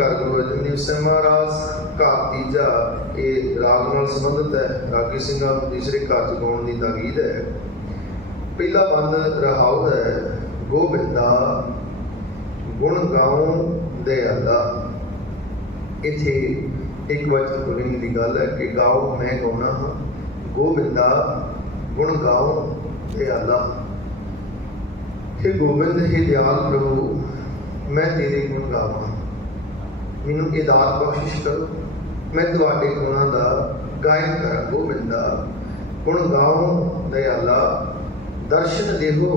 घर गुरु अर्जन देव सिंह महाराज घर तीजा ये राग नाल संबंधित है। रागी सिंघां नूं तीसरे घर च गाउण दी ताकीद है। पहला बंद रहाऊ है गोबिंदा गुण गाऊं दयाला। इत्थे एक वचन पुलिंग की गल है कि गाओ मैं गाउना हाँ, गोबिंदा गुण गाओ दयाला। हे गोबिंद हे दयाल प्रभु मैं तेरे गुण गावां, मैनू ये दात बख्शिश करो, मैं तुहाडे गुणां दा गायन करा। गोबिंदा गुण गाओ दयाला, दर्शन देहो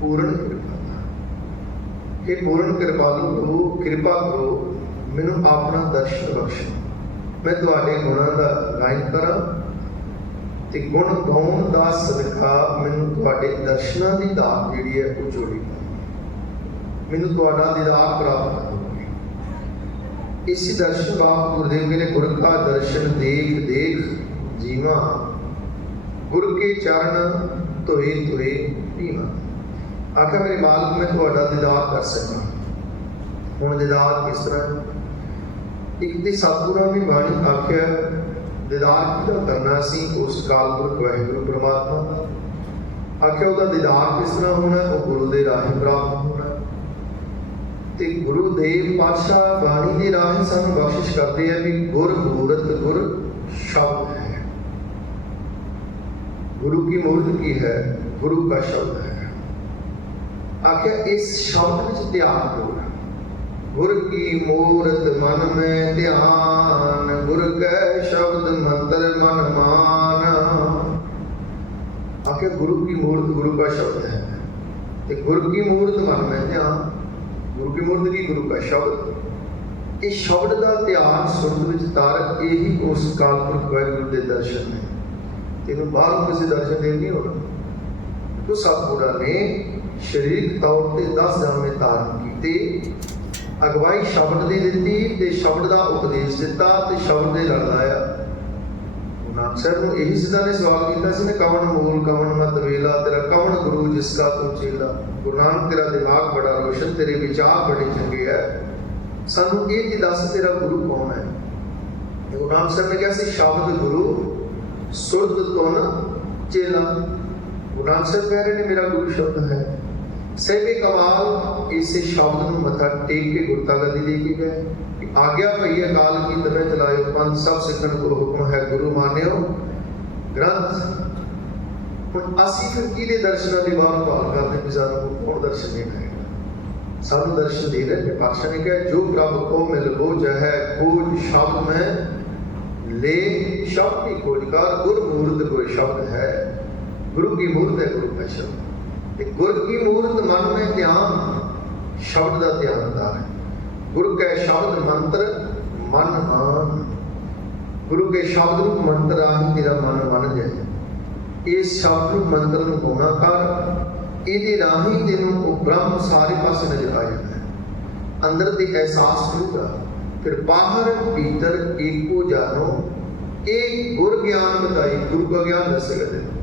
पूर्ण कृपा। हे पूर्ण कृपालु प्रभु कृपा करो, मैनू अपना दर्शन बख्शो, मैं तुहाडे गुणां दा गायन करा ते गुण गाउण दा सदका मैनू तुहाडे दर्शनां दी दात जिहड़ी है वो जोड़ी, मैनू तुहाडा दीदार प्राप्त हो। इसी दर्शन बाप गुरुदेव कहने गुर का दर्शन देख देख जीवा, गुरु के चरण धोए धोए पीवा। आखिर मेरे मालिक मैं तुहाडा दीदार कर सका। हुण दीदार किस तरह? एक तो सतगुरां की बाणी आख्या दीदार किहदा करना सी उस कालपुरख वाहिगुरू परमात्मा का। आख्या उहदा दीदार किस तरह होना? वो गुरु दे राही प्राप्त होना। ते गुरुदेव पातशाह बाणी दे राही सानूं बख्शिश करते हैं भी गुर मूरत गुर शब्द है। गुरु की मूर्त की है? गुरु का शब्द है। आख्या इस शब्द में ध्यान करो। गुर की मूरत मन में ध्यान, गुर के शब्द मंत्र मन मान। आखिर गुरु की मूर्त गुरु का शब्द है, तो गुरु की मूर्त मन में ध्यान। गुरु की मूर्त की गुरु का शब्द, इस शब्द का ध्यान सुरत विच तार यही उस कालपुरख वाहिगुरू के दर्शन है। तेनों बाहर किसी दर्शन देव नहीं होना। तो सतगुरां ने शरीरिक तौर पर 10 जामे धारण किए, अगवाई शब्द की दी ते शब्द का उपदेश दिता ते शब्द लड़ लाया। नानक साहब को यही सिद्धा ने सवाल किया, कौन मूल कौन मत वेला, तेरा कौन गुरु जिसका तू चेला। गुरु नानक तेरा दिमाग बड़ा रोशन, तेरे विचार बड़े चंगे है, सानू ये दस तेरा गुरु कौन है। गुरु नानक साहब ने कहा शब्द गुरु सुध तुन चेला। गुरु नानक साहब कह रहे ने मेरा गुरु शब्द है। सेवे कमाल इस शब्द में मथा टेक के गुरता गति दे के गए। आज्ञा पई अकाल की तरह चलायो पंथ, सब सिखण को हुक्म है गुरु मान्यो ग्रंथ। हुण असीं फिर किहदे दर्शनां दी बात भाल करदे कि सानूं कौन दर्शन देना है? सानूं दर्शन दे रहे हैं पातशाह ने कहा जो प्रभु को मिल वो जह खोज शब्द में ले, शब्द की खोज कर। गुरु मूर्त कोई शब्द है, गुरु की मूर्त है गुरु का शब्द। गुरु की मूर्त मन में ध्यान, शब्द का ध्यान है। गुरु के शब्द मंत्र मन मान। गुरु के शब्द रूप मंत्र राही तेरा मन मन जाए। इस शब्द रूप मंत्र को होना कर, ये राही तेनों ब्रह्म सारे पासे नजर आ जाता है। अंदर ते एहसास होगा, फिर बाहर भीतर एको जानो। एक गुर ज्ञान बताई, गुरु का ज्ञान दसेगा तेनों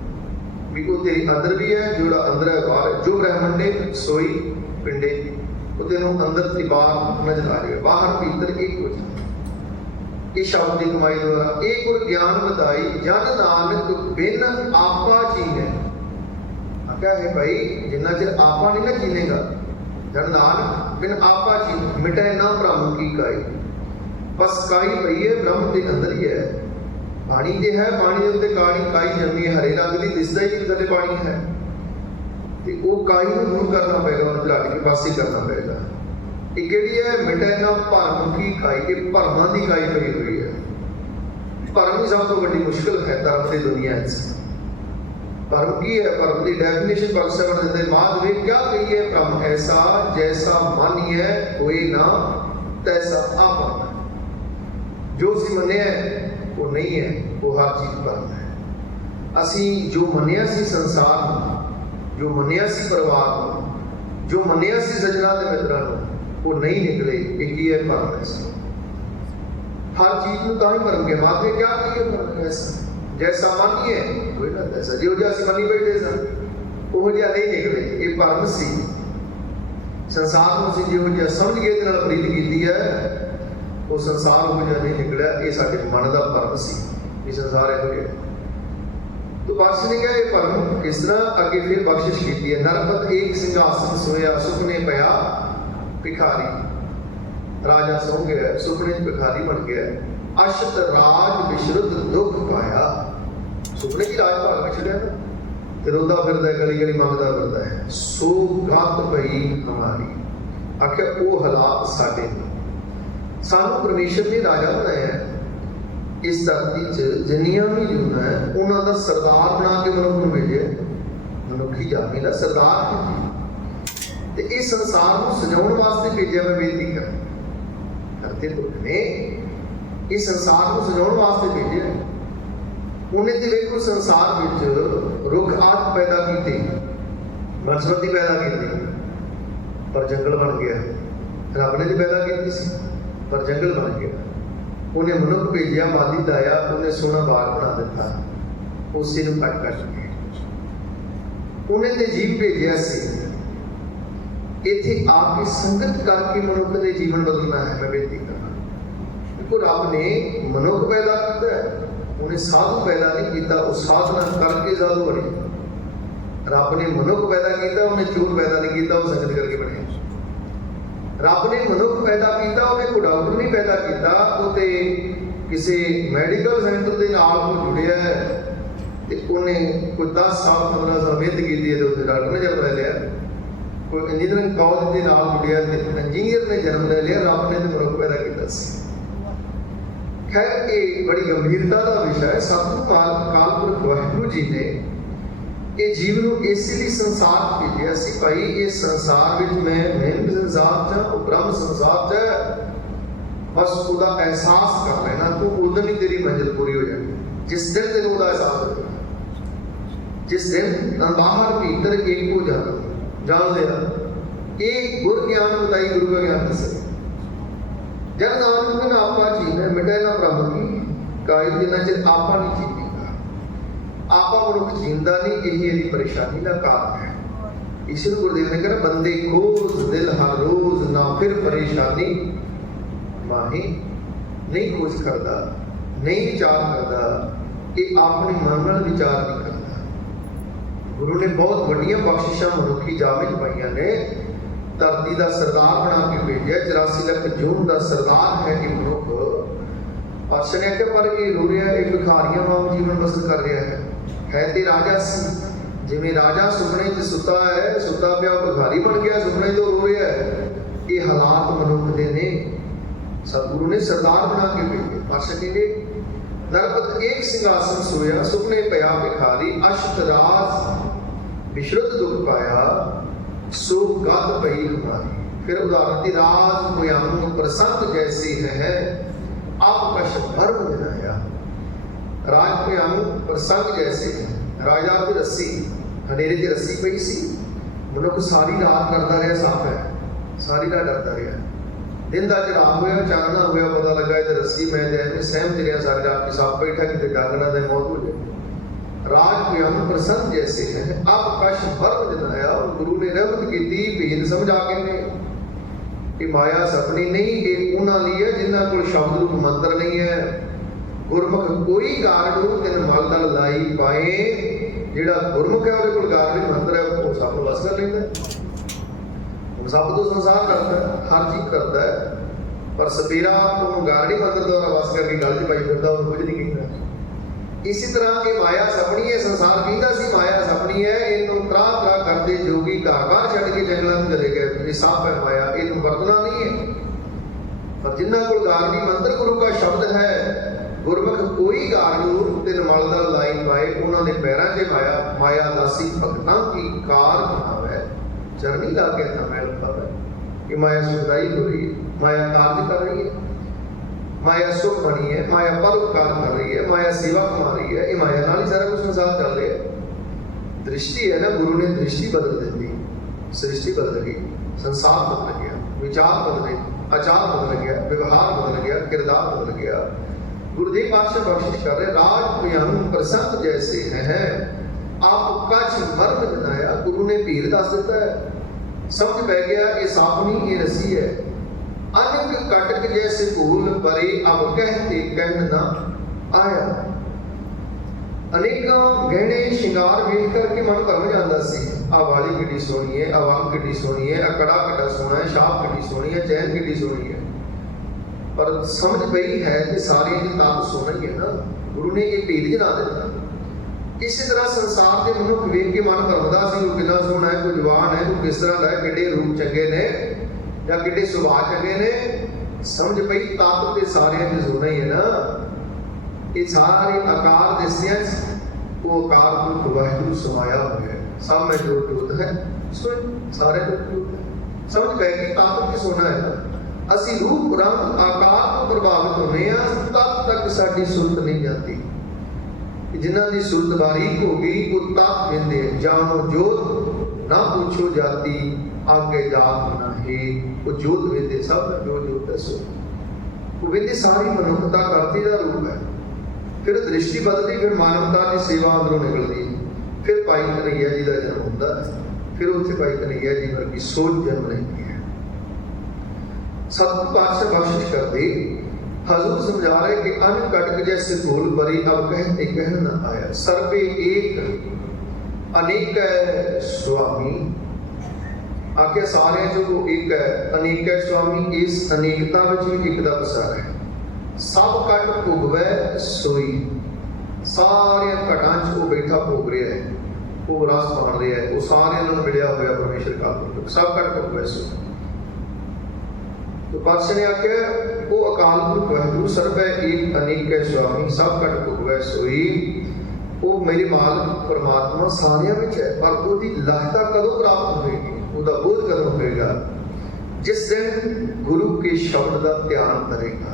भी वो तेरी अंदर भी है, जोड़ा अंदर है बाहर। जो ब्रह्मंडे सोई पिंडे, वो तेनों अंदर की बाहर नजर आ रही है, बाहर भीतर एक हो जाए। इस शब्द की कमाई द्वारा एक और ज्ञान बताई, जन नानक बिन आपा जीने। क्या है भाई, जिन्ना चिर आपा नहीं ना जीनेगा, जन नानक बिन आपा जीने मिटे ना ब्रह्म की काई। बस काई पई है, ब्रह्म के अंदर ही है। पानी जे है, पानी के उत्ते काली काई जमी हरे रंग की दिसदा ही नहीं थले पानी है, तो वो काई को दूर करना पेगा, उन्हें झट के पासे करना पेगा। एक केड़ी है मिटे ना भरम की काई, के भरमा की काई पई हुई है। भरम ही सब तो बड़ी मुश्किल है धर्म की दुनिया। भरम की है? भरम की डेफिनेशन परसेवन देते बाद वे क्या कही है? ब्रह्म ऐसा जैसा मन है कोई ना तैसा आप, जो सी मने वो नहीं है, वो हर चीज भरम है। असी जो मनिया सी संसार, जो मनिया सी परिवार, जो मनिया सी सजना के मित्रों, वो नहीं निकले। एक ही है भरम ऐसा। हर चीज में ही भरम के बाद में क्या कही है? भरम ऐसा जैसा मानिए कोई ना तैसा। जो जैसे मनी बैठे सन वो नहीं निकले, ये भरम सी। संसार में जो समझ के प्रीत की है वो संसार हो जिहा नहीं निकलिया, ये साडे मन का भरम सी कि संसार इहो जिहा। तो पातशाह ने कहा ये भरम किस तरह, अगे फिर बख्शिश की है। नरपत एक सिंहासन सोया, सुपने पया भिखारी। राजा सो गया, सुपने भिखारी बन गया। अशत राज विश्रुत दुख पाया। सुपने की राज भाग में छड़िया ना, रोंदा फिरदा है, गली गली मंगदा फिरदा है। सो गत पई हमारी, आखिर वो हालात साडे ने। सानू परमेश्वर ने राजा बनाया है इस धरती च, जिन्नियां भी जूना है उन्हों का सरदार बना के मनुख नूं भेजिया। मनुखी जाति का सरदार भेजिया ते इस संसार को सजाउण वास्ते भेजिया। मैं बेनती करते पुरख ने इस संसार को सजाउण वास्ते भेजिया। उन्हें तो देखो संसार विच रुख आदि पैदा किए, वनस्पति पैदा की, पर जंगल बन गया। रब ने तो पैदा की पर जंगल बन गया। उन्हें मनुख भेजिया, माली लाया, उन्हें सोना बाग बना दिता, उसी को कट कट के उन्हें तो जीव भेजिया सी। इत्थे आपकी संगत करके मनुख के जीवन बदलना है। मैं बेनती करना, देखो रब ने मनुख पैदा किया, उन्हें साधु पैदा नहीं किया, उस साधना करके साधु बने। रब ने मनुख पैदा किया, उन्हें चोर पैदा नहीं किया, वो संगत करके बने। रब ने मनुख पैदा किया, उन्हें कोई डॉक्टर नहीं पैदा किया, उते किसी मैडिकल सेंटर के नाल कोई जुड़िया है तो उन्हें कोई 10 साल 15 साल मेहनत की है तो उसे डॉक्टर ने जन्म ले लिया। कोई इंजीनियरिंग कॉलेज के नाल जुड़िया तो इंजीनियर ने जन्म ले लिया। रब ने तो मनुख पैदा किया। खैर ये बड़ी गंभीरता का विषय है। सतगुरु कालपुरख वाहिगुरू जी ने ये जीव को इसलिए संसार भेजिया सी, भाई इस संसार में मैं संसार च ब्रह्म संसार च बस उसका एहसास कर लेना, तो उदन ही तेरी मंजिल पूरी हो जाएगी। जिस दिन तेन उसका एहसास होगा, जिस दिन बाहर भीतर एक हो जान लिया, एक गुर ज्ञान बताई, गुरु का ज्ञान दसे। जब नानक ने आपा जीना मिटे ना प्रभु की काई, जिन्ना चिर आपा नहीं जीती आपा मनुख जींदा नहीं, यही यदि परेशानी का कारण है। इसलिए गुरुदेव ने कहा बंदे खोज दिल हर रोज, ना फिर परेशानी माही। नहीं खोज करता, नहीं विचार करता, ये अपने मन में विचार नहीं करता। गुरु ने बहुत बड़िया बख्शिशा मनुखी जामे च पाइया ने। धरती का सरदार बना के भेजा, 84 लाख जून का सरदार है कि मनुख। पातशाह ने आख्या पर ये रो रहा है, भिखारियां वांग जीवन बसर कर रहा है तो राजा सी। जिमें राजा सुपने च सुता है, सुता पिया भिखारी बन गया, सुपने तो रो रहा है। ये हालात मनुख के ने। सतगुरु ने सरदार बना के भेजे। पातशाह कहते नरपत एक सिंहासन सोया, सुपने पया भिखारी। अष्ट राज विश्रुत दुख पाया, सो गत पई हमारी। फिर उदाहरण दी राज मुयानु प्रसंग जैसी है, आप कश भर्म बनाया। राज मुयानु प्रसंग जैसे राजा की रस्सी, हनेरे की रस्सी पई सी। मनुख सारी रात करता रहा, साफ है सारी रात डरता रहा। दिन का चढ़ाव होया, चानना होया, पता लगा तो रस्सी मैं सहम च रहा सारी रात की, साफ बैठा कि डांगना दे मौत हो जाए। राज मुयानु प्रसंग जैसे है, आप कश भर्म जनाया। और गुरु ने रहमत की भेद समझा के ने कि माया सपनी नहीं, ये उन्होंने ली है जिन्होंने को शब्द रूप मंत्र नहीं है। गुरमुख कोई कारण तेन मल दल लाई पाए। जिहड़ा गुरमुख है वो कारण मंत्र है, वो सब बस कर लेता है। सब तो संसार करता है, हर चीज करता है, पर सपेरा गारणी मंत्र द्वारा बस करके गल च पाई फिरदा, कुछ नहीं कहता। इसी तरह ये माया सपनी है। संसार कहता सी माया सपनी है, इनू त्रा त्रा करते जोगी घर बार छड़ के जंगलों में चले गए। ये साफ है माया, इनू वरतना नहीं है। पर जिन्हों को गारणी मंत्र गुरु का शब्द है, गुरमुख कोई गारू तिन मल दल लाई पाए। उन्होंने पैरों से माया माया दासी भगतां की कार बनावे, चरनी ला के मैल पावे। कि माया सुखदाई हो रही है, माया कार्य कर रही है, माया सुख बनी है, माया परोपकार कर रही है, माया सेवा कमा रही है। ये माया नाल ही सारा कुछ संसार चल रहा है। दृष्टि है ना, गुरु ने दृष्टि बदल दी, सृष्टि बदल गई, संसार बदल गया, विचार बदले, आचार बदल गया, व्यवहार बदल गया, किरदार बदल गया। गुरुदेव पातशाह बख्शिश कर रहे राज मुयानु प्रसंग जैसे है, आप कछ मर्म बनाया। गुरु ने भीड़ दस दिता है, समझ पै गया ये साफ नहीं, ये रस्सी है। अनक कटक जैसे फूल परे अब कहते कहन ना आया। अनेकों गहने श्रृंगार वेख करके मन भर जाता सी। आ वाली किड्डी सोहनी है, आ वंग किड्डी सोहनी है, आ कड़ा किड्डा सोहना है, छाप किड्डी सोहनी है, चैन किड्डी सोहनी है। पर समझ पई है कि सारी की ताकत सोहना ही है ना। गुरु ने ये भेद जना दिता। इसी तरह संसार के मनुख वेख के मन भरदा सी, कोई कितना सोहना है, कोई जवान है, कोई किस तरह का है, किड्डे रूप चंगे ने या किड्डे सुभाव चंगे ने। समझ पई ताकत ते सारे की सोहना ही है ना। ये सारे आकार दिसदे वो आकार को वाहिगुरू समाया हुआ है। सब में जो जोत है सो सारे जोत है। समझ पै गई ताकत की सोना है ना। असी रूप रंग आकार को प्रभावित होने तब तक साडी सुरत नहीं जाती। जिन्हां दी सुरत बारीक हो गई वो तप कहते हैं जानो जोत ना पूछो जाती आगे जात ना है। वो जोत वेंदे सब जो जोत है सो वो वेंदे सारी मनुष्यता करती दा रूप है। फिर दृष्टि बदलती, फिर मानवता की सेवा अंदरों निकलती है। फिर भाई कन्हैया जी का जन्म होता है। फिर उत्थे भाई कन्हैया जी वर्गी सोच जन्म लेती है। सतगुरु पातशाह बख्शिश करते हजूर समझा रहे कि अन्न कटक जैसे धूल परी अब कहते कहन न आया। सर्वे एक अनेक स्वामी आके सारे जो एक है अनेक स्वामी। इस अनेकता में एक दा पसारा है। सब कट भुगवै सोई। सारे घटां च वो बैठा भोग रहा है, वो रस पान रहा है, वो सारे मिलिया हुआ परमेश्वर का पुरख। सब कट भुगवै सोई। तो पातशाह ने आख्या वो अकाल पुरख वाहिगुरू सर्व एक अनेक स्वामी सब कट भुगवै सोई। वो मेरे मालिक परमात्मा सारियां विच है, पर उसकी लहता कदों प्राप्त होगी, उसका बोध कदों होगा? जिस दिन गुरु के शब्द का ध्यान करेगा,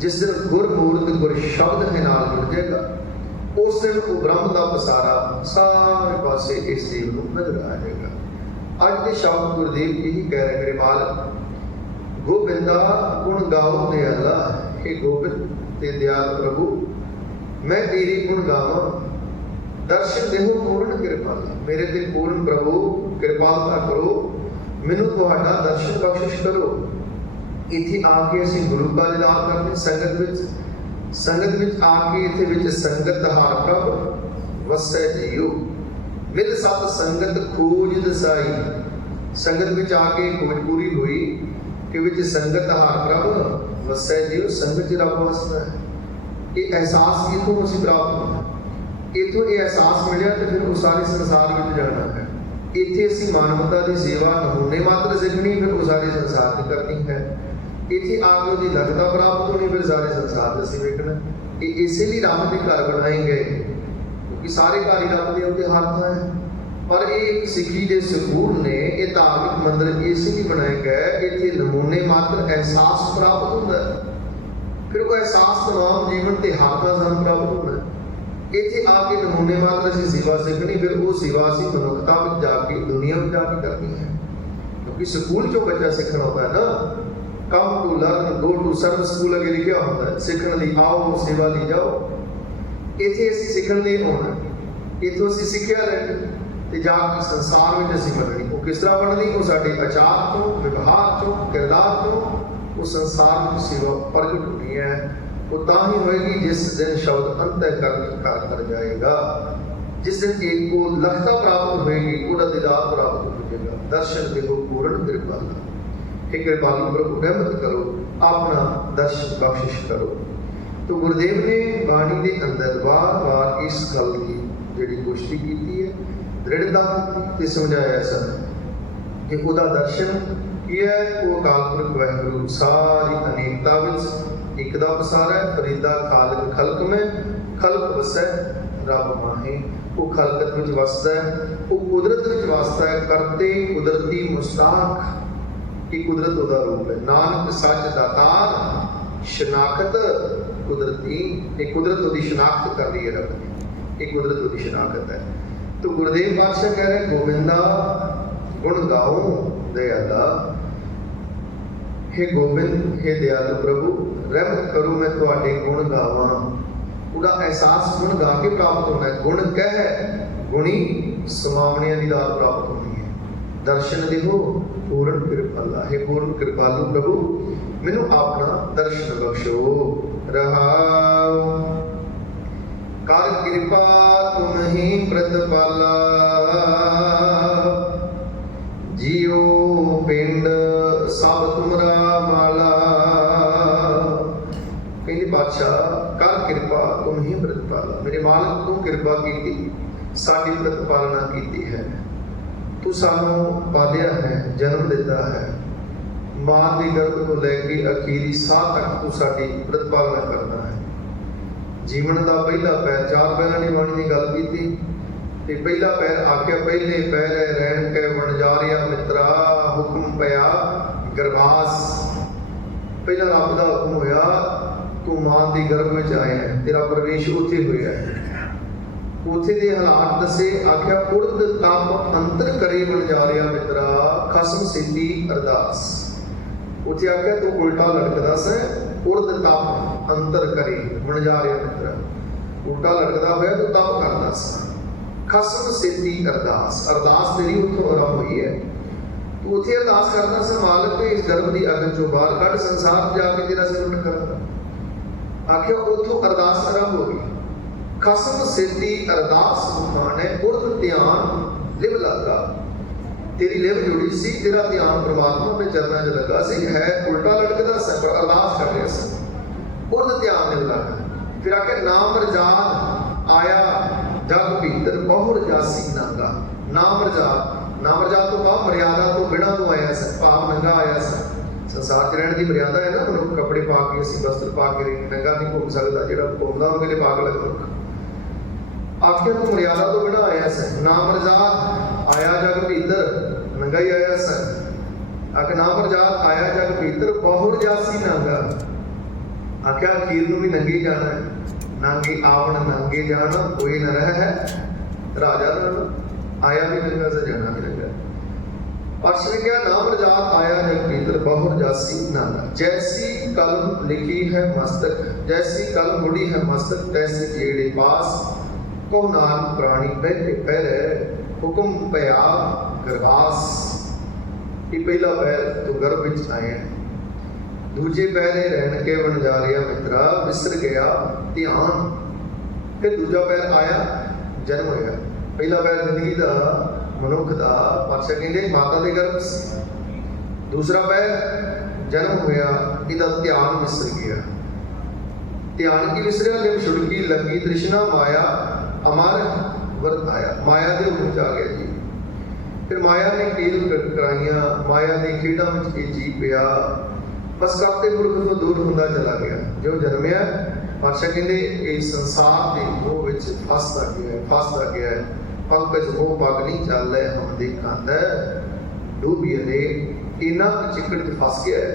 जिस दिन गुरमूर्त गुर शब्द के नाल जुड़ जाएगा, उस दिन वो ब्रह्म का पसारा सारे पासे इस जीव को नजर आ जाएगा। अज के शब्द गुरुदेव यही कह रहे मेरे मालिक गोबिंदा गुण गाओ दयाला। हे गोबिंद ते दयाल प्रभु मैं तेरी गुण गावा। दर्शन देहो पूर्ण कृपाला। मेरे ते पूर्ण प्रभु कृपालता करो, मैनू तुहाडा दर्शन बख्शिश करो। इत्थे आके असीं गुरु का दीदार करते संगत विच आके इत्थे विच संगत हार प्रभ वसै जियो। मिल सत संगत खोज दसाई। संगत विच आके खोज पूरी हुई कि विच संगत हार प्रभ वसै जियो। संगत च रब वसदा है। ये एहसास इत्थों असीं प्राप्त होना। इत्थों ये एहसास मिलिया तो फिर वो सारे संसार में जाना है। इत्थे असीं मानवता की सेवा नमूने मात्र सिखनी, फिर वो सारे संसार की करनी है। इत्थे आके उसकी लगता प्राप्त होनी, फिर सारे संसार से वेखना। इसीलिए रब के घर बनाए गए क्योंकि सारे घर ही रब के उनके हाथ है। पर एक सिक्खी के सकूल ने ये धार्मिक मंदिर इसलिए बनाए गए इत्थे नमूने मात्र एहसास प्राप्त होता है। फिर वो एहसास तमाम जीवन के हाथों से प्राप्त होना है। इत्थे आके नमूने मात्र असीं सेवा सीखनी, फिर वो सेवा असीं मनुखता में जाके दुनिया में जाके करनी है। क्योंकि स्कूल चो बच्चा सीखना होता है ना। Come to learn go to serve school अगे लिखा होता है सीखने ली आओ सेवा ली जाओ। इत्थे असीं सीखण लई आउणा, इत्थों असीं सिੱਖਿਆ ਲੈਣੀ ते जाके संसार में असीं बननी। वो किस तरह बननी? वो साडे आचार चों, व्यवहार चों, किरदार चों वो संसार में सेवा प्रगट होनी है। वो तां ही होएगी जिस दिन शब्द अंतःकरण कर जाएगा। जिस दिन एक को लहता प्राप्त होएगी, पूरा दीदार प्राप्त हो जाएगा। दर्शन देहो पूर्ण कृपाला। हे कृपालु प्रभु रहमत करो, अपना दर्शन बख्शिश करो। तो गुरुदेव ने बाणी के अंदर बार बार इस गल की जिहड़ी पुष्टि की है, दृढ़ता की समझाया सर कि उसका दर्शन की है। वो अकाल पुरख वाहिगुरू सारी अनेकता विच एक दा पसारा है। फरीदा खालिक खलक में खलक वसै रब माहे। वो खलकत विच वसदा है, वो कुदरत विच वसदा है। करते कुदरती मुस्ताक की कुदरत उदा रूप है। नानक सच दातार शनाखत कुदरती। एक कुदरत उदी शनाख्त कर रही है रब ने, एक कुदरत उदी शनाख्त है। तो गुरुदेव पातशाह कह रहे गोविंदा गुण गाओ दयाला। हे गोबिंद हे दयालु प्रभु रहमत करो मैं तुहाडे गुण गावां। पूरा एहसास गुण गा के प्राप्त होना है। गुण कह गुणी समावणियां दी दात प्राप्त होनी है। दर्शन दिहो पूर्ण कृपाला। हे पूर्ण कृपालु प्रभु मैनू अपना दर्शन बख्शो। रहाओ कर कृपा तुम ही प्रतिपाला, जियो पिंड सब तुमरा माला। कहते बादशाह कर कृपा तुम ही प्रतिपाला, मेरे मालक तू कृपा की साडी प्रतिपालना की है। तू सानू पालिया है, जन्म दिता है, मां के गर्भ को लैके अखीरी साह तक तू साडी प्रतिपालना करना है। जीवन का पहला पैर, चार पैरों की बाणी की गल की, पहला पैर आख्या पहले पैर रहन के वणजारिया मित्रा, हुक्म पया गरबास। पहला रब का हुक्म होया, तू मां के गर्भ में आया है, तेरा प्रवेश उत्थे होया है। उत्थे दे हालात दसे, आख्या उर्द तप अंतर करे वणजारिया मित्रा, खसम सिद्धि अरदास। उत्थे आख्या तू उल्टा लटकदा से, उर्द तप अंतर करे वणजारिया मित्रा, उल्टा लटकदा होया तू तप करदा सा, खसम सिद्धि अरदास। अरदास तेरी उत्थों आरंभ हुई है। तू उत्थे अरदास करदा सा, मालक इस गर्भ की अग्न चों बाहर कढ, संसार जाके तेरा सिमरन करांगा। आख्या उत्थों अरदास आरंभ हो गई। खसम सिद्धि अरदास माने उर्द ध्यान लिव लगा, तेरी लिव जुड़ी सी, तेरा ध्यान परमात्मा के चरणों च लगा सी, है उल्टा लटकदा सा पर अरदास कर रहा सा, उर्द ध्यान लिव लगा। फिर आखे नाम रजाद आया जग भीतर बहुर जासी नंगा। नाम रजाद तो बाद मर्यादा तो बिना तो आया सा, भाव नंगा आया सा। संसार च रहने की मर्यादा है ना, मनुख कपड़े पा के असीं वस्त्र पा के नंगा नहीं घूम सकता, जिहड़ा घूमदा होवे ते पागल है। आखिर तू मर्यादा तो बिना आया सा, नाम रजाद आया जग भीतर, नंगा ही आया सा। आख नाम रजाद आया जग भीतर बहुर जासी नंगा। आख्या अखीर नूं भी नंगे जाना है, नांगे आवण नांगे जाना कोई न रह है। राजा आया भी नंगा से जाना भी नंगा। अर्श ने क्या नाम रजात आया जग भीतर बहुर जासी नंगा। जैसी कलम लिखी है मस्तक, जैसी कलम मुड़ी है मस्तक, तैसे जेड़े पास को नान प्राणी पहले पैर, हुक्म पया गरबास। ये पहला पैर तो गर्भ विच आए, दूजे पैरे रहन के वणजारिया मित्रा, विसर गया ध्यान। फिर दूजा पैर आया, जन्म होया। पहला पैर जिंदगी का मनुख का, पातशाह कहते माता के गर्भ से। दूसरा पैर जन्म होया, इहदा ध्यान विसर गया। ध्यान की विसरिया, लिव छुड़की लगी तृष्णा माया, अमर वर्त आया। माया के हुक्म आ गया जी। फिर माया ने खेल कराइया, माया ने खेड़ा में जी पिया, बस करते मुल्क तो दूर होंदा चला गया। जो जन्मिया पातशाह कहते इस संसार के मोह विच फसदा गया है। पंकज हो पग नहीं चल हम देखा डूबिए ने इन्ना चिकड़ च फस गया है,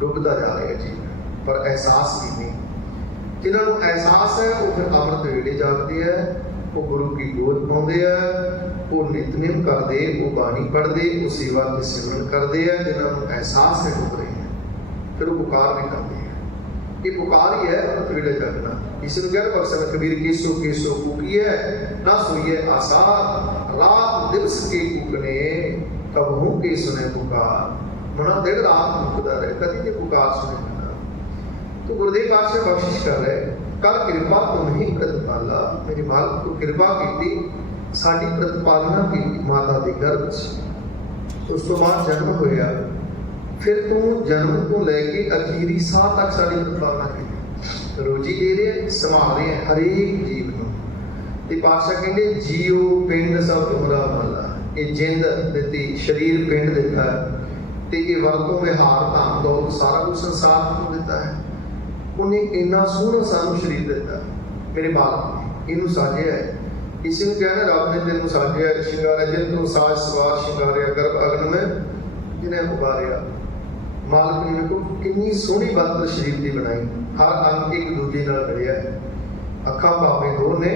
डुबदा जा रहा है जी, पर एहसास भी नहीं। जिन्होंने एहसास है वो फिर अमृत वेले जागते हैं, वो गुरु की गोद पाते हैं, वो नितनेम करते, वो बाणी पढ़ते, वो सेवा के सिमरन करते हैं। जिन्होंने एहसास है डुब रहे हैं, फिर वो पुकार भी करते हैं। ये पुकार ही है अमृत वेले जागना। इसमें क्या बख्शा कबीर केसो केसो कूकिए ना सोइए आसार, रात दिवस के कूकने कबहू के सुने पुकार। मना दिन रात कूकदा रहे, कभी के पुकार सुने। तो गुरुदेव पातशाह बख्शिश कर रहे, कर कृपा तुम ही प्रतिपाला, मेरी मालक तू कृपा की साडी प्रतिपालना की माता के गर्भ से। उस तो बाद जन्म होया, फिर तू जन्म को लैके अखीरी साह तक साडी प्रतिपालना की, रोजी दे रहे, संभाल रहे हरेक जीव को। ते पातशाह कहते जियो पिंड सब तुमरा माला। ये जिंद दिती, शरीर पिंड दिता है, ते ये वरतों विहार धाम दौलत सारा कुछ संसार को दिता है। उन्हें इन्ना सोहना सानू शरीर दिता, मेरे बालक ने इनू साजिया है। इसी को कहना रब ने तेन साजिया शिंगारिया, जिन तू साज सवार शिंगारिया गर्भ अग्न में जिन्हें उबारिया। मालक ने देखो कितनी सोहनी बात शरीर की बनाई, हर अंग एक दूजे नाल मिलिया है। अखा भावें दो ने,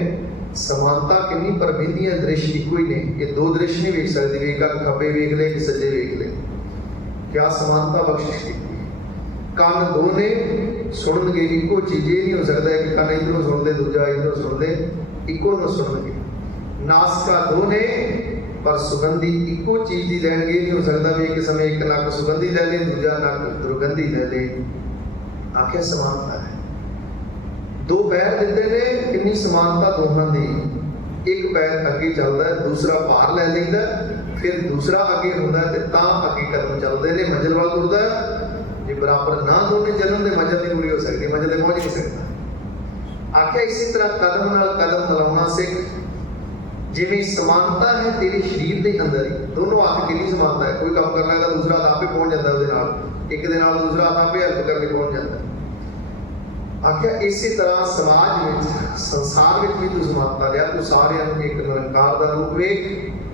समानता कितनी पर विधियां दृश्य इको ही ने। ये दो दृश्य नहीं वेख सकते, एक खब्बे वेख ले कि सज्जे वेख ले, क्या समानता बख्शिश की। कान दो ने, सुनगे इको चीज ये नहीं हो सकता है कि कान इधरों सुन दे दूजा इधरों सुन दे, इको न सुनगे। नासका दो ने, पर सुगंधी इको चीज की लैन ये नहीं हो सकता भी एक समय एक नक सुगंधी ले ले, दूजा नक दुर्गंधी ले ले। आखिया समानता है। दो पैर दिते ने, कितनी समानता दोनों की। एक पैर अगे चलता है, दूसरा भार ले लेंदा, फिर दूसरा अगे होंदा है, तां अगे कदम चलते हैं, मंजिल वाल तुरदा है। जे बराबर ना दोनों चलन तो मंजिल नहीं पूरी हो सकती, मंजिल तक पहुंच नहीं सकता। आखिया इसी तरह कदम नाल कदम मिलाउणा सिख। जिवें समानता है तेरे शरीर के अंदर ही, दोनों हाथ कितनी समानता है। कोई काम करना है दूसरा हाथ आपे पहुंच जाता है, उसदे नाल एक दे नाल दूसरा हाथ आपे हेल्प करके पहुंच जाता है। आखिया इसी तरह समाज में संसार में भी तू समानता लिया, तू सारे एक निरंकार का रूप वेख।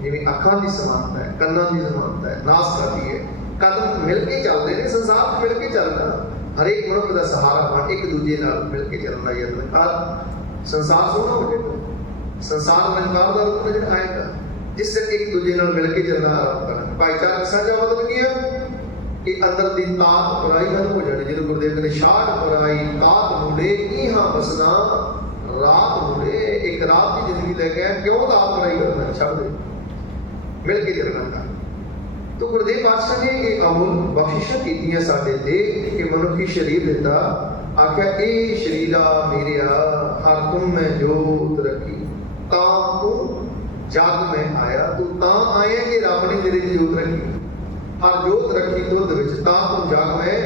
जिवें अखां की समानता है, कन्नां की समानता है, नासता की है, कदम मिल के चलते हैं। संसार मिल के चलना, हरेक मनुख का सहारा बन एक दूजे नाल मिल के चलना का यत्न कर। संसार सोना हो जाएगा, संसार निरंकार का रूप नजर आएगा जिससे एक दूजे नाल मिल के चलना आरंभ करना। भाईचारक साझा मतलब की है कि अंदर की तात पराई खत्म हो जानी। जिन्होंने गुरुदेव ने शाट पराई तात मुड़े इहां बसना रात मुड़े। एक रात की जिंदगी लेके आए, क्यों तात पराई करना, छड़ दे, मिल के चलना का। तो गुरुदेव पातशाह ने ये अमूल बख्शिशां कीतियां साडे ते कि मनुखी शरीर दिता। आख्या ए शरीरा मेरिया हर तुम में जोत रखी, तां तू जग में आया। तू तां आया कि रब ने तेरे च जोत रखी, हर जोत रखी दुध विच, तां तू जग में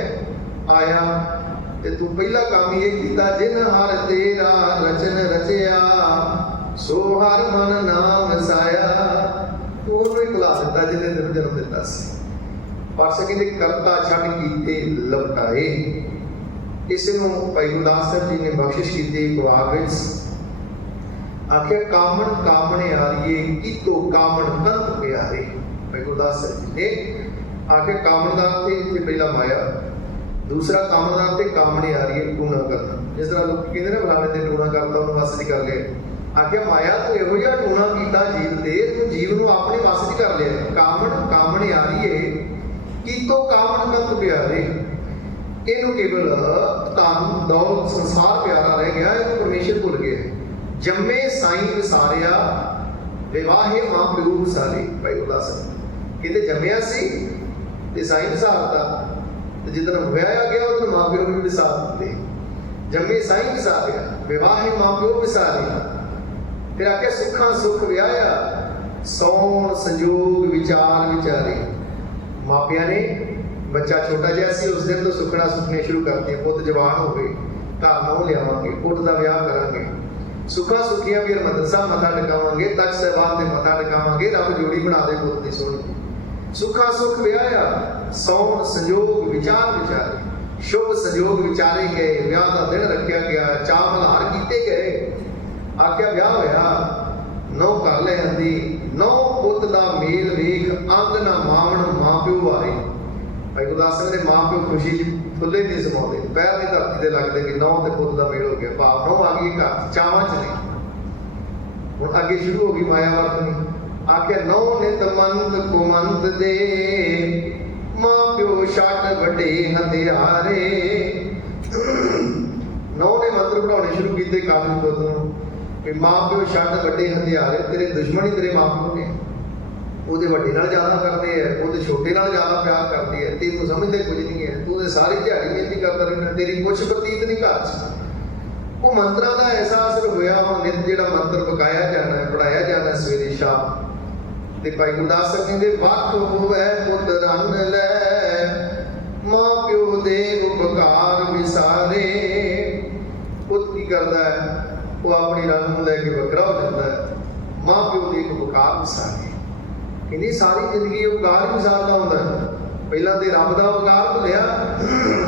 आया। ते तू पहला काम ये कीता, जिन हर तेरा रचन रचिया, सो हर मन नाम वसाया। तू उन्होंने भुला दिता जिन्हें तेन जन्म दिता सी। पातशाह कहते करता छड़ कीते लपटाए। इस भाई गुरदास साहब जी ने बख्शिश की खुराक विच। आखिर कामण कामणे आरिए, कीतो कामण कंत प्यारे। भाई गुरदास साहब जी ने आखिर कामण का अर्थ इत्थे पहला माया, दूसरा कामण का अर्थ कामणे आरिए टूणा करना। जिस तरह लोग कहते हैं फलाने से टूणा करता उन्होंने वस नहीं कर लिया। आखिर माया तू इहो जिहा टूणा कीता जीव ते, तू जीव नूं अपने वस नहीं कर लिया। कामण कामणे आरिए, कीतो कामण कंत प्यारे। इहनूं केवल धन दौलत संसार प्यारा रह गया, इहनूं परमेश्वर भुल गया। जम्मे साईं विसारिया, विवाहे मां प्यो विसारे। भाई गुरदास कहते जम्मिया सी ते साईं विसारता, ते जिदन विआया गया उदन मां प्यो भी विसार दिते। जम्मे साईं विसारिया, विवाहे मां प्यो विसारे। फिर आके सुखा सुख विआया, सौण संजोग विचार विचारे। मापिया ने बच्चा छोटा जिहा सी, उस दिन तो सुखना सुखने शुरू करते, पुत जवान हो गए, घर नूं लियावांगे, पुत दा विआह करांगे, सुखा सुखिया भी मदरसा मथा टिकावांगे, तख्त साहिबान दे मथा टिकावांगे, रब जोड़ी बना दे पुत दी सोहणी। सुखा सुख विआया, सौण संजोग विचार विचारे। शुभ संजोग विचारे गए, विआह दा दिन रखिया गया, चाव मल्हार कीते गए। आख्या विआह होया, नौ घर ले आंदी, नौ पुत दा मेल वेख, अंग ना मावण मां प्यो वारे। भाई गुरदास ने मां प्यो खुशी फुੱਲੇ नहीं समाते, पैर नहीं धरती से लगते कि नौ ते पुत का मेल हो गया, भाव नौ आ गई घर चावां च नहीं। हुण अगे शुरू हो गई माया वरतनी। आख्या नौ नित मंत कुमंत दे, मां प्यो छट वड्डे हथियारे। नौ ने मंत्र पढ़ाने शुरू किए काबल पुत नूं कि मां प्यो छट वड्डे हथियारे। तेरे दुश्मन ही तेरे मां प्यो ने, ਉਹਦੇ ਵੱਡੇ ਨਾਲ ਜ਼ਿਆਦਾ ਕਰਦੇ ਹੈ, ਉਹਦੇ ਛੋਟੇ ਨਾਲ ਜ਼ਿਆਦਾ ਪਿਆਰ ਕਰਦੇ ਹੈ। ਤੈਨੂੰ ਸਮਝਦੇ ਕੁਝ ਨਹੀਂ ਹੈ, ਤੂੰ ਤੇ ਸਾਰੀ ਦਿਹਾੜੀ ਮਿਹਨਤ ਕਰਦਾ ਰਹਿੰਦਾ, ਤੇਰੀ ਕੁਛ ਪ੍ਰਤੀਤ ਨਹੀਂ ਘਰ 'ਚ। ਉਹ ਮੰਤਰਾਂ ਦਾ ਅਹਿਸਾਸ ਹੋਇਆ। ਹੁਣ ਨਿਤ ਜਿਹੜਾ ਮੰਤਰ ਪਕਾਇਆ ਜਾਣਾ, ਪੜਾਇਆ ਜਾਣਾ ਸਵੇਰੇ ਸ਼ਾਮ। ਤੇ ਭਾਈ ਗੁਰਦਾਸ ਸਾਹਿਬ ਕਹਿੰਦੇ ਵੱਖ ਹੋਵੇ ਪੁੱਤ ਰੰਨ ਲੈ, ਮਾਂ ਪਿਓ ਦੇ ਉਪਕਾਰ ਵਿਸਾਰੇ। ਪੁੱਤ ਕੀ ਕਰਦਾ ਹੈ, ਉਹ ਆਪਣੀ ਰੰਨ ਨੂੰ ਲੈ ਕੇ ਵੱਖਰਾ ਹੋ ਜਾਂਦਾ ਹੈ, ਮਾਂ ਪਿਓ ਦੇ ਉਪਕਾਰ ਵਿਸਾਰੇ। ਕਹਿੰਦੀ ਸਾਰੀ ਜ਼ਿੰਦਗੀ ਉਪਕਾਰ ਹੀ ਵਿਸਾਰਦਾ ਹੁੰਦਾ। ਪਹਿਲਾਂ ਤੇ ਰੱਬ ਦਾ ਉਪਕਾਰ ਭੁੱਲਿਆ,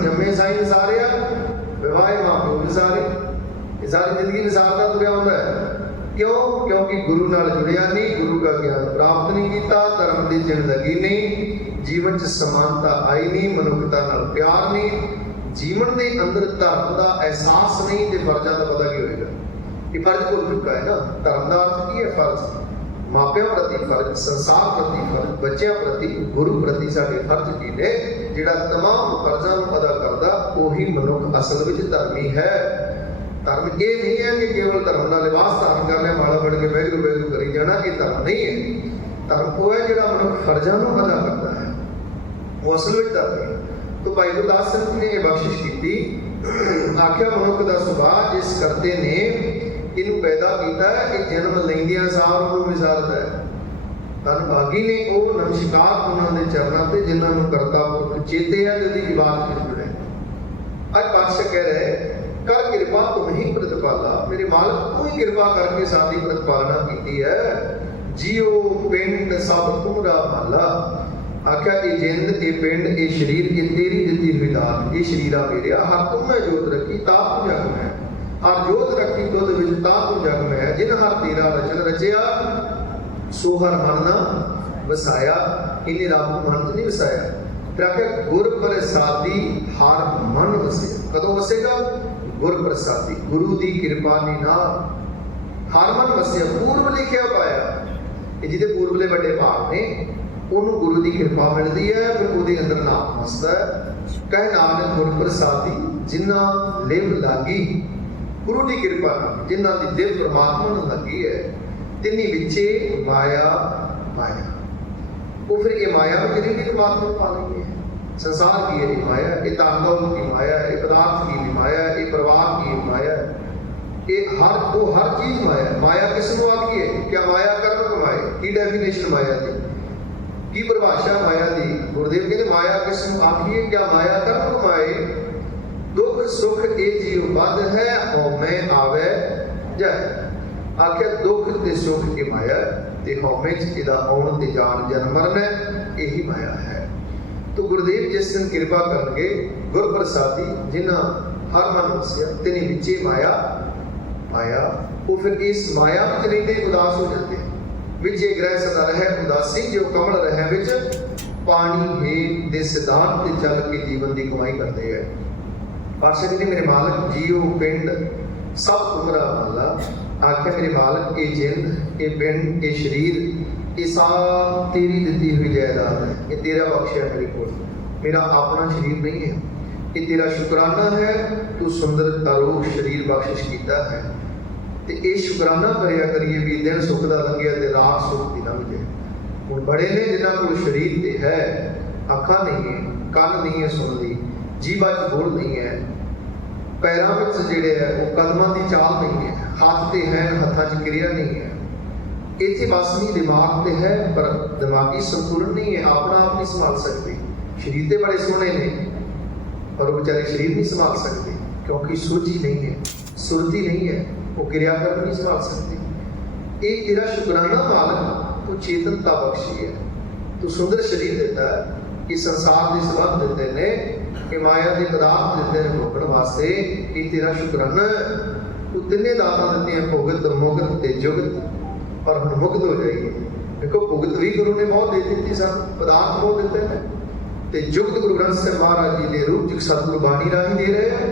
ਜੰਮੇ ਸਾਈਂ ਵਿਸਾਰਿਆ, ਵਿਵਾਹੇ ਮਾਂ ਪਿਓ ਵਿਸਾਰੇ। ਇਹ ਸਾਰੀ ਜ਼ਿੰਦਗੀ ਵਿਸਾਰਦਾ ਤੁਰਿਆ ਹੁੰਦਾ ਹੈ। ਕਿਉਂ? ਕਿਉਂਕਿ ਗੁਰੂ ਨਾਲ ਜੁੜਿਆ ਨਹੀਂ, ਗੁਰੂ ਦਾ ਗਿਆਨ ਪ੍ਰਾਪਤ ਨਹੀਂ ਕੀਤਾ, ਧਰਮ ਦੀ ਜ਼ਿੰਦਗੀ ਨਹੀਂ, ਜੀਵਨ 'ਚ ਸਮਾਨਤਾ ਆਈ ਨਹੀਂ, ਮਨੁੱਖਤਾ ਨਾਲ ਪਿਆਰ ਨਹੀਂ, ਜੀਵਨ ਦੇ ਅੰਦਰ ਧਰਮ ਦਾ ਅਹਿਸਾਸ ਨਹੀਂ, ਤੇ ਫਰਜ਼ਾਂ ਦਾ ਪਤਾ ਕੀ ਹੋਏਗਾ। ਇਹ ਫਰਜ਼ ਭੁੱਲ ਚੁੱਕਾ ਹੈ ਨਾ। ਧਰਮ ਦਾ ਅਰਥ ਕੀ ਹੈ? ਫਰਜ਼। ਮਾਪਿਆਂ ਪ੍ਰਤੀ ਫਰਜ਼, ਸੰਸਾਰ ਪ੍ਰਤੀ ਫਰਜ਼, ਬੱਚਿਆਂ ਪ੍ਰਤੀ, ਗੁਰੂ ਪ੍ਰਤੀ ਸਾਡੇ ਫਰਜ਼ ਕੀ ਨੇ। ਜਿਹੜਾ तमाम ਫਰਜ਼ਾਂ ਨੂੰ ਅਦਾ ਕਰਦਾ ਉਹੀ ਮਨੁੱਖ ਅਸਲ ਵਿੱਚ ਧਰਮੀ ਹੈ। ਧਰਮ ਇਹ ਨਹੀਂ ਹੈ ਕਿ ਕੇਵਲ ਧਰਮ ਦਾ ਲਿਬਾਸ ਧਾਰਨ ਕਰ ਲਿਆ, ਮਾਲਾ ਬਣ ਕੇ ਵੈਗਰੂ ਵੈਗਰੂ ਕਰੀ ਜਾਣਾ, ਇਹ ਧਰਮ ਨਹੀਂ ਹੈ। धर्म वो है जिहड़ा मनुख फर्जां नूं अदा करता है, वो असल विच धर्म है। तो भाई गुरदास संत ने यह बख्शिश की, आख्या मनुख का सुभाव जिस करते ने इनू पैदा किया है कि जन्म लैंदियां सार उन्होंने विसारदा है। धन भागी ने वो नमस्कार उन्होंने चरणों से जिन्होंने करता पुरख चेते है जो की बात में जुड़े। आज पातशाह कह रहे कर कृपा तुम ही प्रतिपाला, मेरे मालिक तू ही कृपा करके साडी प्रतिपालना की है। जियो पिंड सब तुमरा माला, आख्या ये जिंद ये पिंड ये शरीर ये तेरी दिती हुई दात, ये शरीरा मेरे हर तुम में जोत रखी ता तू जग में, हर जोत रखी दुध विच ता तू जग में है। जिन हर तेरा रचन रचिया सो हर मन ना वसाया, इन्हें रब मन नहीं वसाया। फिर आख्या गुर प्रसादी हर मन वसे, कदों वसेगा? गुर प्रसादी गुरु की कृपा ने ना हर मन वसिया। पूर्व लिखिया पाया, जिहदे पूर्वले बड़े भाग ने उन्होंने गुरु की कृपा मिलती है, फिर वो अंदर नाम वसदा है। कह नानक गुर प्रसादी जिन्ना लिव लागी, गुरु की कृपा जिन्ना की दिल परमात्मा नूं लगी है, तिन्नी विचे माया माया। वो फिर ये माया में जिन्हें भी परमात्मा पा लेंगे। संसार की ये माया, ये धन दौलत की माया, ये पदार्थ की भी माया, ये परिवार की माया, ये हर चीज माया। माया किसनों आखी है? क्या माया कर्म कमाए की डेफिनेशन माया की, की परिभाषा माया की? गुरुदेव कहते माया किसनों आखी है? क्या माया कर्म कमाए, दुख सुख ए जीव बद है, हौमे आवे जाए। आख्या दुख ते सुख की माया ते हौमे च इहदा आउण ते जाण जन्म मरण है, यही माया है। तो गुरुदेव जिस दिन कृपा करनगे गुर प्रसादी जिन्हां हर मन वसिया तिन्हें विचे माया माया, वो फिर इस माया में रहते उदास हो जाते हैं। विचे ग्रह सदा रहे उदासी, जो कमल रहे विच पानी हे दे सिद्धांत ते चल के जीवन की कमाई करते हैं। पातशाह जी ने मेरे मालिक जियो पिंड सब तुमरा माला, आख्या मेरे मालिक ये जिंद ये पिंड ये शरीर ये सब तेरी दी हुई जायदाद है, ये तेरा बख्शिया मेरे को, मेरा अपना शरीर नहीं है, ये तेरा शुकराना है। तू सुंदर तारूक शरीर बख्शिश किया है, तो ये शुकराना करिया करिए भी दिन सुख का लंघिया तो रात सुख की लंघ जाए। हुण बड़े ने जिन्हों को शरीर ते है, अखा नहीं है, कन नहीं है सुनती, जीवा च बोल नहीं है, पैरों में जिहड़े है वो कदमां की चाल नहीं है, हाथ ते है हत्थां च क्रिया नहीं है, इतने बस नहीं दिमाग ते है पर दिमागी संतुलन नहीं है, अपना आप नहीं संभाल सकते। शरीर तो बड़े सोहने ने पर वो बेचारे शरीर नहीं संभाल सकते, क्योंकि सूझी नहीं है, सुरती नहीं है, वो क्रियाकर्म नहीं संभाल सकते। एक तेरा शुकराना मालिक तू चेतनता बख्शी है, तू सुंदर शरीर देता है, कि संसार के सबब देते ने, कि माया के पदार्थ देते हैं भोगण वास्ते, कि तेरा शुकराना तू तिन्ने दातां दित्तियां भुगत मुगत ते जुगत, और हम मुक्त हो जाएगी। देखो भुगत भी गुरु ने बहुत दे दी सन, पदार्थ बहुत देते हैं, तो जुगत गुरु ग्रंथ ਸਾਹਿਬ महाराज जी ने रूप जी सतगुरु बाणी राही दे रहे हैं।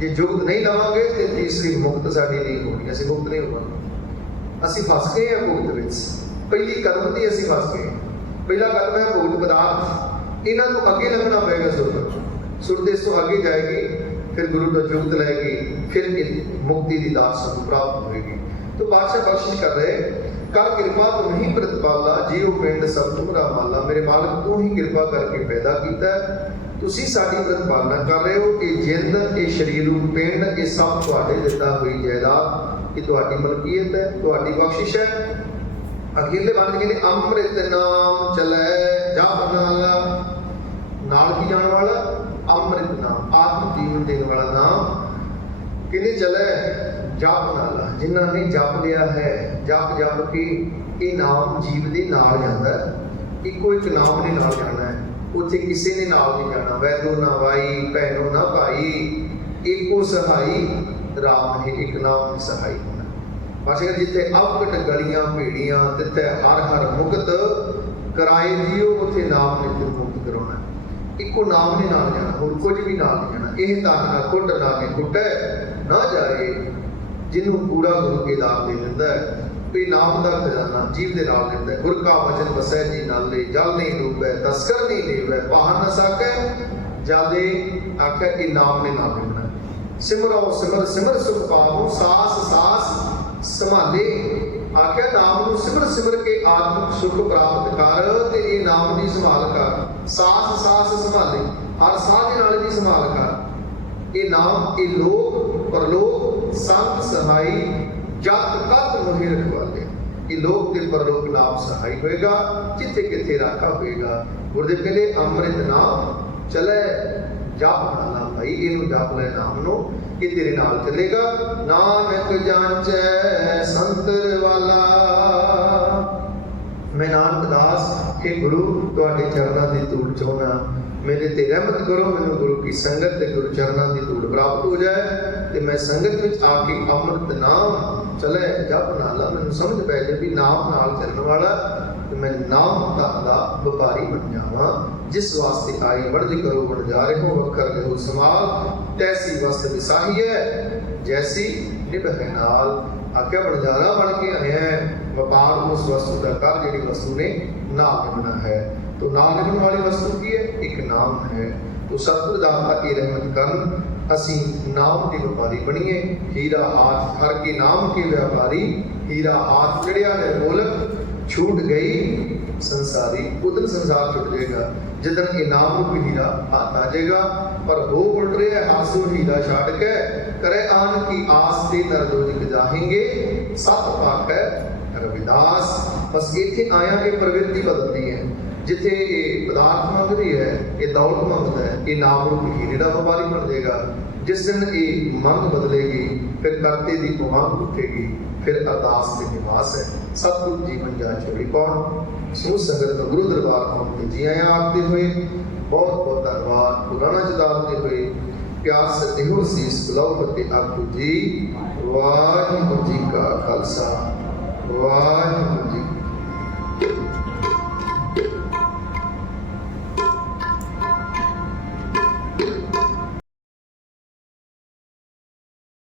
जे जुगत नहीं लवांगे तो तीसरी मुक्त साडी नहीं होनी, असं मुक्त नहीं होना। असं फस गए हैं भुगत विच, पहली कदम ती असं फस गए। पहला कदम है भुगत पदार्थ, इन्हों को अगे लंघना पड़ेगा। सुरत इस तो आगे जाएगी, फिर गुरु का जुगत लएगी, फिर मुक्ति की दात सानू प्राप्त होगी। तो बादशाह बख्शिश कर रहे कर कृपा तुम ही प्रतिपाला, जियो पिंड सब तुमरा माला, मेरे मालिक तू ही कृपा करके पैदा किया है, तुसी साडी प्रतिपालना कर रहे हो। ये जिंद ये शरीर रूप पिंड ये सब तुहाडे दिता हुई जायदाद, ये तुहाडी मलकीयत है, तुहाडी बख्शिश है। अखीरले बंद कहते अमृत नाम चले जप नाला, नाल की जाने वाला अमृत नाम, आत्म जीवन देने वाला नाम किने चले जप नाला, जिन्होंने ने जप लिया है, जप जप के ये नाम जीव के नाल जाता है। इको एक नाम ने नाल जाना है, उत्थे किसी ने नाल नहीं जाना। वैदो ना वाई भैनो ना भाई, एको सहाई राम है, एक नाम सहाई होना। बस जिथे अवकट गलियां भेड़ियां तिथे हर हर मुक्त कराए जियो, उत्थे नाम ने मुक्त कराना। इको नाम ने नाल जाना, होर कुछ भी नाल नहीं जाना। यह धन ना खुट ना के खुटे ना जाए, जिन्हों पूरा गुरु के दाम दे दिता है। कोई नाम का खजाना जीव के नाम देता है। गुर का वचन बसै जी नाले, जल नहीं डूबे तस्कर नहीं लेवै, बाहर न सकै जादे आख्या कि नाम ने नाम लेना। सिमरो सिमर सिमर सुख पाओ, सास सास संभाले आख्या नाम नूं सिमर सिमर के आत्मिक सुख प्राप्त कर ते ये नाम की संभाल कर, सास सास संभाले, हर साह दे नाल दी संभाल कर। ये नाम ये लोक परलोक संत सहाई जत कत मोहि रखवाले, ये लोक ते परलोक नाम सहाई होएगा, जिथे किथे राखा होएगा। गुरुदेव कहते अमृत नाम चले जप नाला भाई, इनू जप ले नाम नो, ये तेरे नाल चलेगा। नानक जांचै संतर वाला। मैं नानक दास के गुरु तुहाडे चरणों की धूड़ चाहुंदा, मेरे ते रहमत करो, मैनूं गुरु की संगत ते गुरु चरणों की धूड़ प्राप्त हो जाए, ते मैं संगत विच आके अमृत नाम चले जप नाला, मैनूं समझ पै जाए भी नाम नाल चलण वाला, ते मैं नाम दा व्यापारी बन जावां। जिस वास्ते आई बढ़दी करो बन जा रहे हो, वखर रहो समाल, तैसी वस्त विसाही है जैसी निभे नाल। आख्या बंजारा बन के आया है, व्यापार उस वस्तु का कर जिहड़ी वस्तु ने नाल निभना है। तो नाल निभण वाली वस्तु की है? एक नाम है। तो सतगुर दाता की रहमत करन असी नाम के व्यापारी बनिए। हीरा हाथ हर के नाम के व्यापारी, हीरा हाथ चढ़िया ने बोलक छूट गई संसारी। उधर संसार छुट जाएगा जिदन इनाम रूपी हीरा हाथ आ जाएगा। पर हो उल्ट रहे हासो हीरा छाड़ के, करे आन की आस ते नरदोजिक जाहेंगे, सत पाक है रविदास। बस इत्थे आया ये प्रवृत्ति बदलती है, जिथे ये पदार्थ मंगती है, ये दौलत मंगता है, ये नाम रूपी हीरे का व्यापारी बन जाएगा। जिस दिन ये मंग बदलेगी, फिर करते की उमंग उठेगी, फिर अरदास के निवास है। सतगुरु जीवन जा छोड़ी कौन सू संगत गुरु दरबार पहुंच जी आया आखते हुए बहुत बहुत धन्यवाद। पुराना जताते हुए प्यार से हो शीस बुलाओ फतेह आखो जी। वाहिगुरू जी का खालसा, वाहिगुरू जी